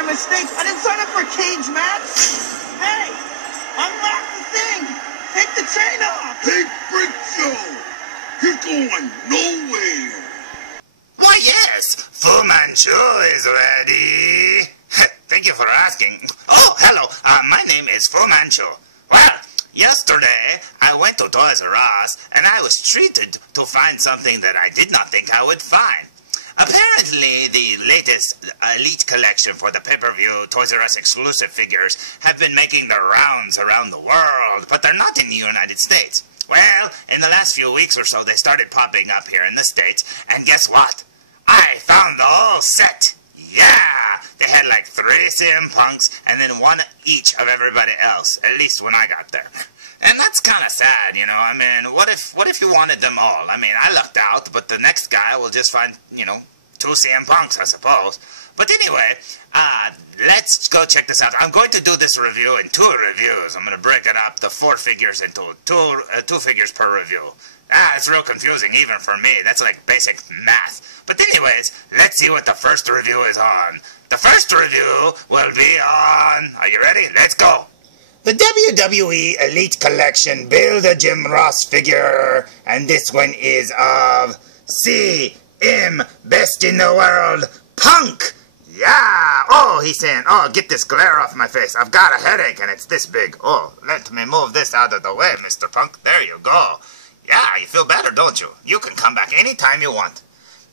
a mistake. I didn't sign up for a cage match. Hey, unlock the thing. Take the chain off. Big Freak Show. You're going nowhere. Why, yes, Fu Manchu is ready. Thank you for asking. Oh, hello, my name is Fu Manchu. Well, yesterday I went to Toys R Us and I was treated to find something that I did not think I would find. Apparently, the latest Elite collection for the pay-per-view Toys R Us exclusive figures have been making the rounds around the world, but they're not in the United States. Well, in the last few weeks or so, they started popping up here in the States, and guess what? I found the whole set! Yeah! They had like 3 CM Punks, and then 1 each of everybody else, at least when I got there. And that's kind of sad, you know. I mean, what if you wanted them all? I mean, I lucked out, but the next guy will just find, you know, 2 CM Punks, I suppose. But anyway, let's go check this out. I'm going to do this review in 2 reviews. I'm going to break it up, the 4 figures into 2 figures per review. It's real confusing even for me. That's like basic math. But anyways, let's see what the first review is on. The first review will be on... Are you ready? Let's go! The WWE Elite Collection Build-A-Jim Ross figure. And this one is of... CM Best in the World Punk! Yeah! Oh, he's saying, oh, get this glare off my face. I've got a headache and it's this big. Oh, let me move this out of the way, Mr. Punk. There you go. Yeah, you feel better, don't you? You can come back anytime you want.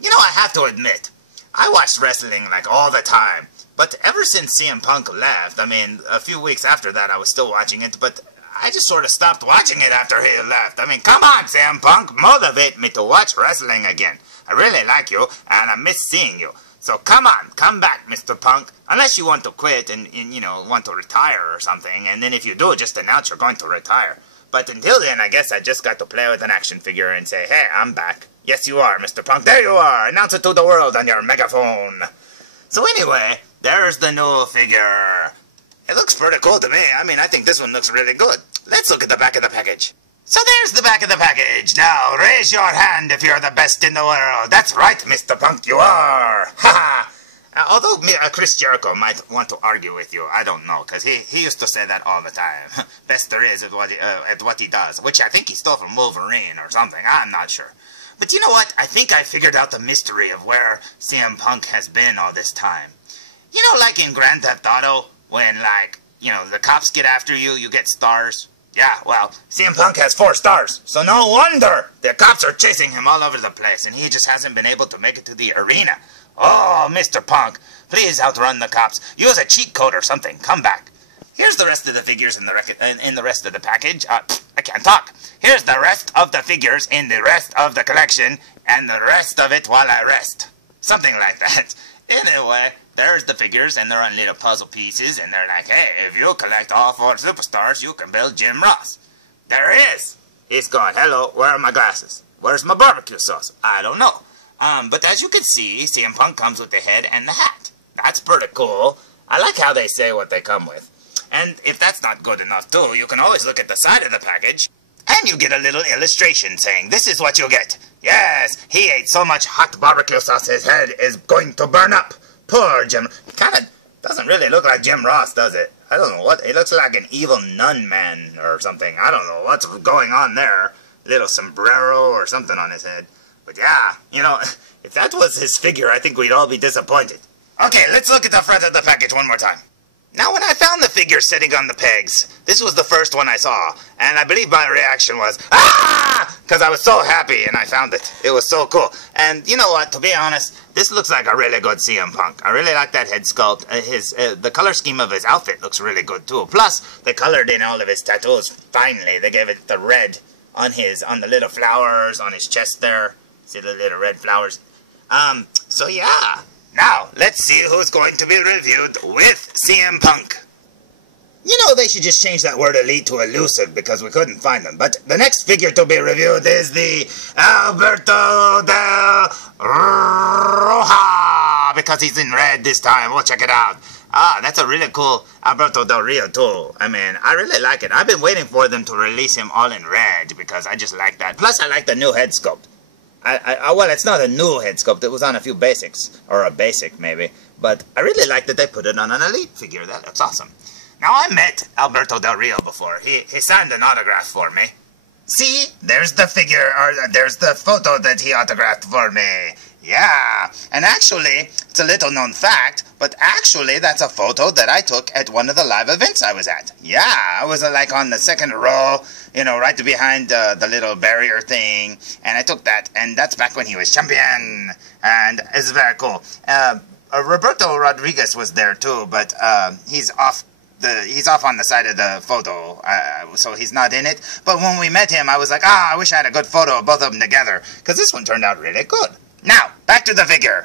You know, I have to admit, I watched wrestling like all the time. But ever since CM Punk left, I mean, a few weeks after that I was still watching it, but I just sort of stopped watching it after he left. I mean, come on, CM Punk, motivate me to watch wrestling again. I really like you, and I miss seeing you. So come on, come back, Mr. Punk. Unless you want to quit and, you know, want to retire or something. And then if you do, just announce you're going to retire. But until then, I guess I just got to play with an action figure and say, hey, I'm back. Yes, you are, Mr. Punk. There you are. Announce it to the world on your megaphone. So anyway, there's the new figure. It looks pretty cool to me. I mean, I think this one looks really good. Let's look at the back of the package. So there's the back of the package. Now, raise your hand if you're the best in the world. That's right, Mr. Punk, you are. Ha ha. Although Chris Jericho might want to argue with you, I don't know, because he used to say that all the time. Best there is at what he does, which I think he stole from Wolverine or something. I'm not sure. But you know what? I think I figured out the mystery of where CM Punk has been all this time. You know, like in Grand Theft Auto, when, like, you know, the cops get after you, you get stars. Yeah, well, CM Punk has 4 stars, so no wonder the cops are chasing him all over the place, and he just hasn't been able to make it to the arena. Oh, Mr. Punk, please outrun the cops. Use a cheat code or something. Come back. Here's the rest of the figures in the rest of the package. I can't talk. Here's the rest of the figures in the rest of the collection, and the rest of it while I rest. Something like that. Anyway, there's the figures, and they're on little puzzle pieces, and they're like, hey, if you collect all 4 superstars, you can build Jim Ross. There he is. He's gone. Hello, where are my glasses? Where's my barbecue sauce? I don't know. But as you can see, CM Punk comes with the head and the hat. That's pretty cool. I like how they say what they come with. And if that's not good enough too, you can always look at the side of the package, and you get a little illustration saying, this is what you get. Yes, he ate so much hot barbecue sauce his head is going to burn up. Poor Jim. It kind of doesn't really look like Jim Ross, does it? I don't know what. It looks like an evil nun man or something. I don't know what's going on there. Little sombrero or something on his head. But yeah, you know, if that was his figure, I think we'd all be disappointed. Okay, let's look at the front of the package one more time. Now, when I found the figure sitting on the pegs, this was the first one I saw, and I believe my reaction was, ah! Because I was so happy and I found it. It was so cool. And you know what, to be honest, this looks like a really good CM Punk. I really like that head sculpt. The color scheme of his outfit looks really good too. Plus, they colored in all of his tattoos finally. They gave it the red on the little flowers on his chest there. See the little red flowers? So yeah. Now, let's see who's going to be reviewed with CM Punk. You know, they should just change that word elite to elusive because we couldn't find them. But the next figure to be reviewed is the Alberto Del Rio, because he's in red this time. We'll check it out. Ah, that's a really cool Alberto Del Rio too. I mean, I really like it. I've been waiting for them to release him all in red because I just like that. Plus, I like the new head sculpt. well, it's not a new head sculpt. It was on a few basics, or a basic maybe. But I really like that they put it on an Elite figure. That's awesome. Now, I met Alberto Del Rio before. He signed an autograph for me. See, there's the figure, or there's the photo that he autographed for me. Yeah, and actually, it's a little known fact, but actually that's a photo that I took at one of the live events I was at. Yeah, I was like on the second row, you know, right behind the little barrier thing, and I took that, and that's back when he was champion, and it's very cool. Roberto Rodriguez was there too, but he's off on the side of the photo, so he's not in it. But when we met him, I was like, I wish I had a good photo of both of them together, because this one turned out really good. Now, back to the figure.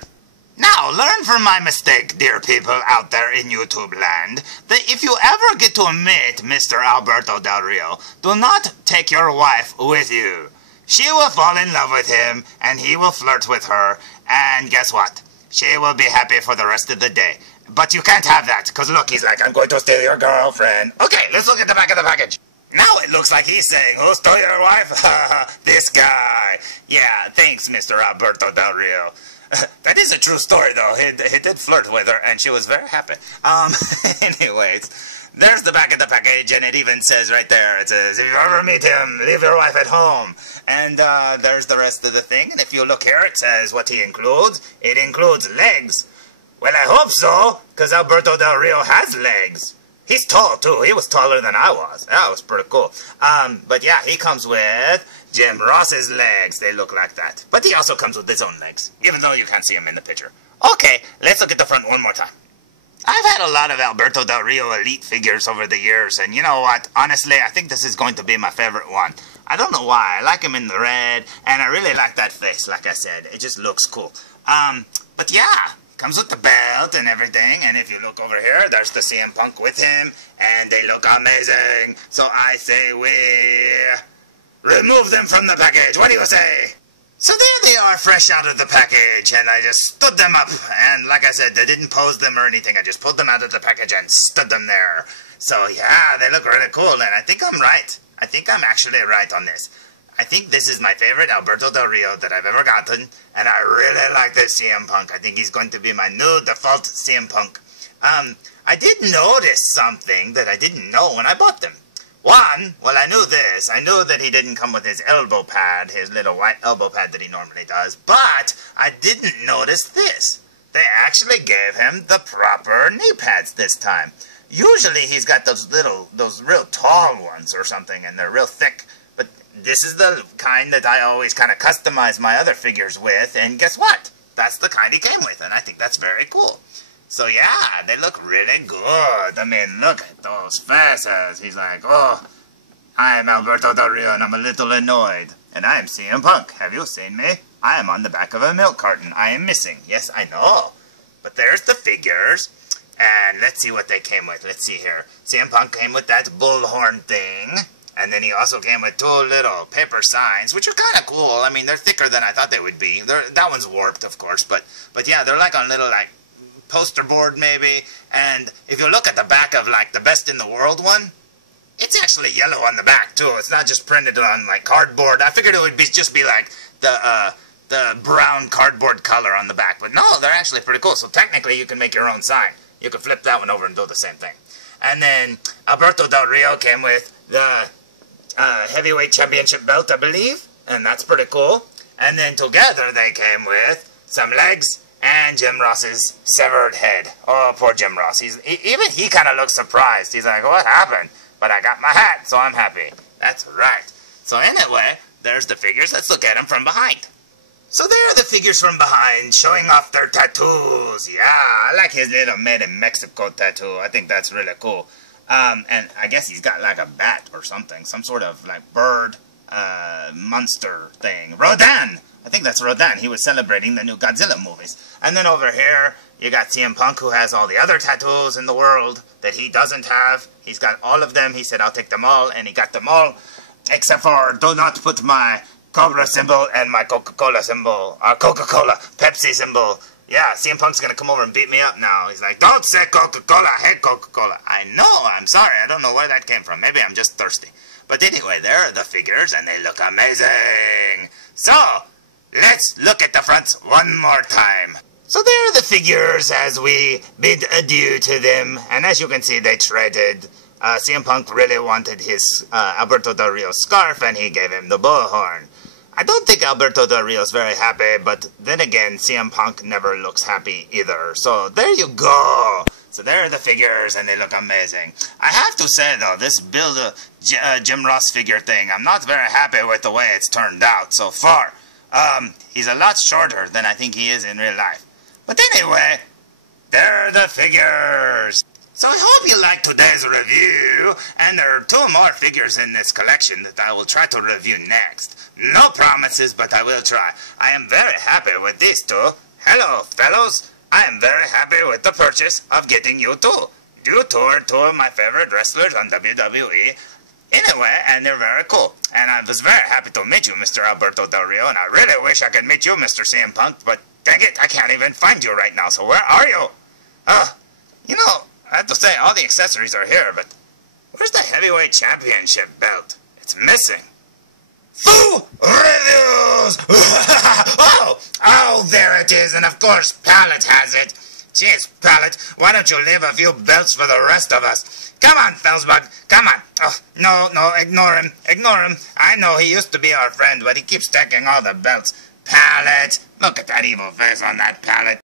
Now, learn from my mistake, dear people out there in YouTube land, that if you ever get to meet Mr. Alberto Del Rio, do not take your wife with you. She will fall in love with him, and he will flirt with her, and guess what? She will be happy for the rest of the day. But you can't have that, because look, he's like, I'm going to steal your girlfriend. Okay, let's look at the back of the package. Now it looks like he's saying, who stole your wife? This guy. Yeah, thanks, Mr. Alberto Del Rio. That is a true story, though. He did flirt with her, and she was very happy. Anyways, there's the back of the package, and it even says right there, it says, if you ever meet him, leave your wife at home. And there's the rest of the thing, and if you look here, it says what he includes. It includes legs. Well, I hope so, because Alberto Del Rio has legs. He's tall, too. He was taller than I was. That was pretty cool. But yeah, he comes with Jim Ross's legs. They look like that. But he also comes with his own legs, even though you can't see him in the picture. Okay, let's look at the front one more time. I've had a lot of Alberto Del Rio Elite figures over the years, and you know what? Honestly, I think this is going to be my favorite one. I don't know why. I like him in the red, and I really like that face, like I said. It just looks cool. But yeah. Comes with the belt and everything, and if you look over here, there's the CM Punk with him, and they look amazing. So I say we remove them from the package. What do you say? So there they are, fresh out of the package, and I just stood them up, and like I said, I didn't pose them or anything. I just pulled them out of the package and stood them there. So yeah, they look really cool, and I think I'm right. I think I'm actually right on this. I think this is my favorite Alberto Del Rio that I've ever gotten, and I really like this CM Punk. I think he's going to be my new default CM Punk. I did notice something that I didn't know when I bought them. One, well, I knew this. I knew that he didn't come with his elbow pad, his little white elbow pad that he normally does, but I didn't notice this. They actually gave him the proper knee pads this time. Usually he's got those real tall ones or something, and they're real thick. This is the kind that I always kind of customize my other figures with, and guess what? That's the kind he came with, and I think that's very cool. So yeah, they look really good. I mean, look at those faces. He's like, oh, I am Alberto Del Rio, and I'm a little annoyed. And I am CM Punk. Have you seen me? I am on the back of a milk carton. I am missing. Yes, I know. But there's the figures, and let's see what they came with. Let's see here. CM Punk came with that bullhorn thing. And then he also came with two little paper signs, which are kind of cool. I mean, they're thicker than I thought they would be. That one's warped, of course, but yeah, they're like on little, like, poster board maybe. And if you look at the back of, like, the Best in the World one, it's actually yellow on the back, too. It's not just printed on, like, cardboard. I figured it would just be, like, the brown cardboard color on the back. But no, they're actually pretty cool. So technically, you can make your own sign. You can flip that one over and do the same thing. And then Alberto Del Rio came with the heavyweight championship belt, I believe, and that's pretty cool. And then together they came with some legs and Jim Ross's severed head. Oh, poor Jim Ross. Even he kind of looks surprised. He's like, what happened? But I got my hat, so I'm happy. That's right. So anyway, there's the figures. Let's look at them from behind. So there are the figures from behind, showing off their tattoos. Yeah, I like his little Made in Mexico tattoo. I think that's really cool. And I guess he's got like a bat or something, some sort of like bird, monster thing. Rodan! I think that's Rodan. He was celebrating the new Godzilla movies. And then over here, you got CM Punk, who has all the other tattoos in the world that he doesn't have. He's got all of them. He said, I'll take them all, and he got them all, except for do not put my Cobra symbol and my Coca-Cola symbol, Coca-Cola, Pepsi symbol. Yeah, CM Punk's gonna come over and beat me up now. He's like, don't say Coca-Cola, I hate Coca-Cola. I know, I'm sorry, I don't know where that came from. Maybe I'm just thirsty. But anyway, there are the figures, and they look amazing. So, let's look at the fronts one more time. So there are the figures as we bid adieu to them, and as you can see, they traded. CM Punk really wanted his Alberto Del Rio scarf, and he gave him the bullhorn. I don't think Alberto Del Rio is very happy, but then again, CM Punk never looks happy either. So there you go. So there are the figures, and they look amazing. I have to say, though, this build Jim Ross figure thing, I'm not very happy with the way it's turned out so far. He's a lot shorter than I think he is in real life. But anyway, there are the figures. So I hope you liked today's review, and there are 2 more figures in this collection that I will try to review next. No promises, but I will try. I am very happy with these 2. Hello, fellows. I am very happy with the purchase of getting you 2. You 2 are 2 of my favorite wrestlers on WWE. Anyway, and they're very cool. And I was very happy to meet you, Mr. Alberto Del Rio, and I really wish I could meet you, Mr. CM Punk, but dang it, I can't even find you right now, so where are you? You know, I have to say, all the accessories are here, but where's the heavyweight championship belt? It's missing. Full reviews! oh, there it is, and of course, Pallet has it. Jeez, Pallet, why don't you leave a few belts for the rest of us? Come on, felzbug, come on. Oh, no, ignore him. I know he used to be our friend, but he keeps taking all the belts. Pallet, look at that evil face on that Pallet.